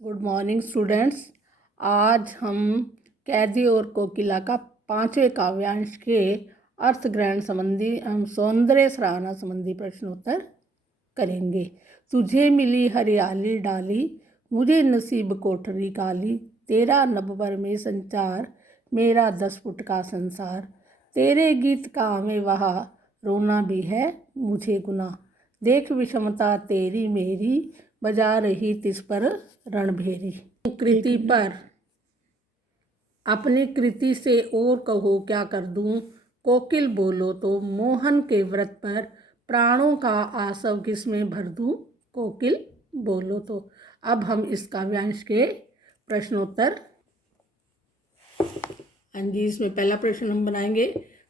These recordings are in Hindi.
Good morning students. आज हम कैदी और कोकिला का 5वें काव्यांश के अर्थ ग्रहण संबंधी सौंदर्य सराहना संबंधी प्रश्न उत्तर करेंगे। तुझे मिली हरियाली डाली, मुझे नसीब कोठरी काली, तेरा नभभर में संचार, मेरा 10 फुट का संसार, तेरे गीत का में वहा, रोना भी है मुझे गुनाह, देख विषमता तेरी मेरी, बजा रही तिस पर रणभेरी। कृति पर अपनी कृति से और कहो क्या कर दूं, कोकिल बोलो तो मोहन के व्रत पर प्राणों का आसव किसमें भर दूं, कोकिल बोलो तो। अब हम इस काव्यांश के प्रश्नोत्तर जी, इसमें पहला प्रश्न हम बनाएंगे।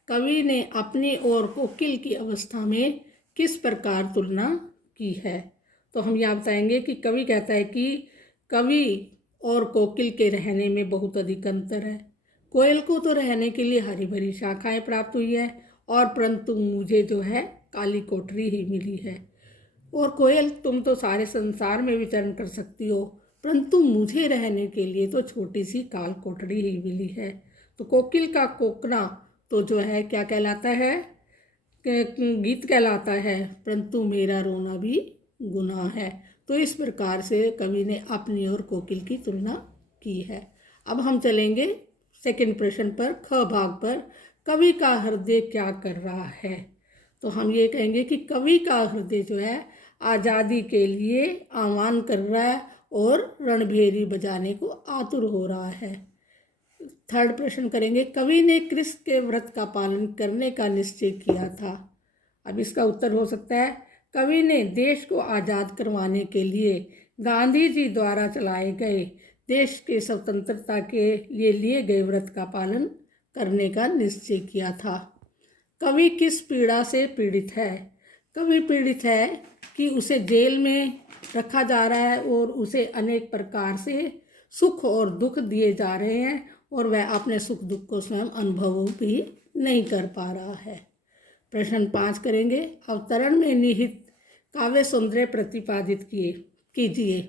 कवि ने अपनी और कोकिल की अवस्था में किस प्रकार तुलना की है। तो हम यह बताएंगे कि कवि कहता है कि कवि और कोकिल के रहने में बहुत अधिक अंतर है। कोयल को तो रहने के लिए हरी भरी शाखाएं प्राप्त हुई है, और परंतु मुझे जो है काली कोठरी ही मिली है। और कोयल, तुम तो सारे संसार में विचरण कर सकती हो, परंतु मुझे रहने के लिए तो छोटी सी काल कोठरी ही मिली है। तो कोकिल का कोकना तो जो है क्या कहलाता है, गीत कहलाता है, परंतु मेरा रोना भी गुनाह है। तो इस प्रकार से कवि ने अपनी और कोकिल की तुलना की है। अब हम चलेंगे सेकंड प्रश्न पर, ख भाग पर। कवि का हृदय क्या कर रहा है। तो हम ये कहेंगे कि कवि का हृदय जो है आज़ादी के लिए आह्वान कर रहा है और रणभेरी बजाने को आतुर हो रहा है। थर्ड प्रश्न करेंगे, कवि ने कृष्ण के व्रत का पालन करने का निश्चय किया था। अब इसका उत्तर हो सकता है, कवि ने देश को आज़ाद करवाने के लिए गांधी जी द्वारा चलाए गए देश के स्वतंत्रता के लिए गए व्रत का पालन करने का निश्चय किया था। कवि किस पीड़ा से पीड़ित है। कवि पीड़ित है कि उसे जेल में रखा जा रहा है और उसे अनेक प्रकार से सुख और दुख दिए जा रहे हैं, और वह अपने सुख दुख को स्वयं अनुभव भी नहीं कर पा रहा है। प्रश्न 5 करेंगे, अवतरण में निहित काव्य सौंदर्य प्रतिपादित कीजिए।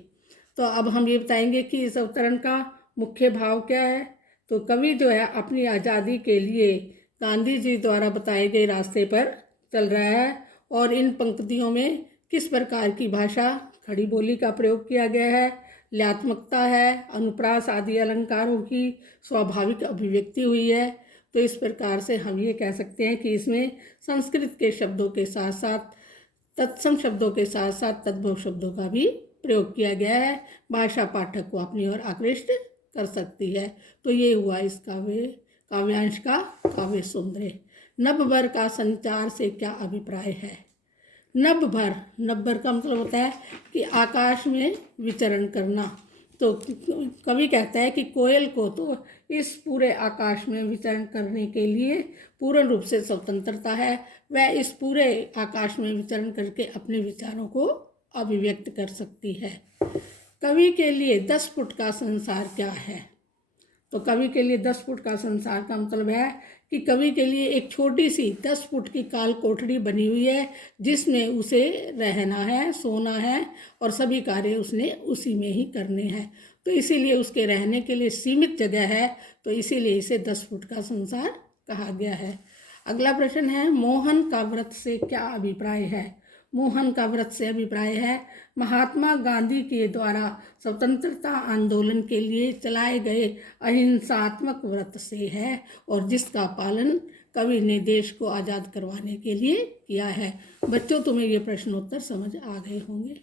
तो अब हम ये बताएंगे कि इस अवतरण का मुख्य भाव क्या है। तो कवि जो है अपनी आज़ादी के लिए गांधी जी द्वारा बताए गए रास्ते पर चल रहा है, और इन पंक्तियों में किस प्रकार की भाषा, खड़ी बोली का प्रयोग किया गया है, ल्यात्मकता है, अनुप्रास आदि अलंकारों की स्वाभाविक अभिव्यक्ति हुई है। तो इस प्रकार से हम ये कह सकते हैं कि इसमें संस्कृत के शब्दों के साथ साथ तत्सम शब्दों के साथ साथ तद्भव शब्दों का भी प्रयोग किया गया है। भाषा पाठक को अपनी ओर आकृष्ट कर सकती है। तो ये हुआ इस काव्यांश का काव्य सौंदर्य। नभभर का संचार से क्या अभिप्राय है। नभभर का मतलब होता है कि आकाश में विचरण करना। तो कवि कहता है कि कोयल को तो इस पूरे आकाश में विचरण करने के लिए पूर्ण रूप से स्वतंत्रता है। वह इस पूरे आकाश में विचरण करके अपने विचारों को अभिव्यक्त कर सकती है। कवि के लिए 10 फुट का संसार क्या है। तो कवि के लिए 10 फुट का संसार का मतलब है कि कवि के लिए एक छोटी सी 10 फुट की काल कोठरी बनी हुई है, जिसमें उसे रहना है, सोना है, और सभी कार्य उसने उसी में ही करने हैं। तो इसीलिए उसके रहने के लिए सीमित जगह है, तो इसीलिए इसे 10 फुट का संसार कहा गया है। अगला प्रश्न है, मोहन का व्रत से क्या अभिप्राय है। मोहन का व्रत से अभिप्राय है महात्मा गांधी के द्वारा स्वतंत्रता आंदोलन के लिए चलाए गए अहिंसात्मक व्रत से है, और जिसका पालन कवि ने देश को आज़ाद करवाने के लिए किया है। बच्चों, तुम्हें ये प्रश्नोत्तर समझ आ गए होंगे।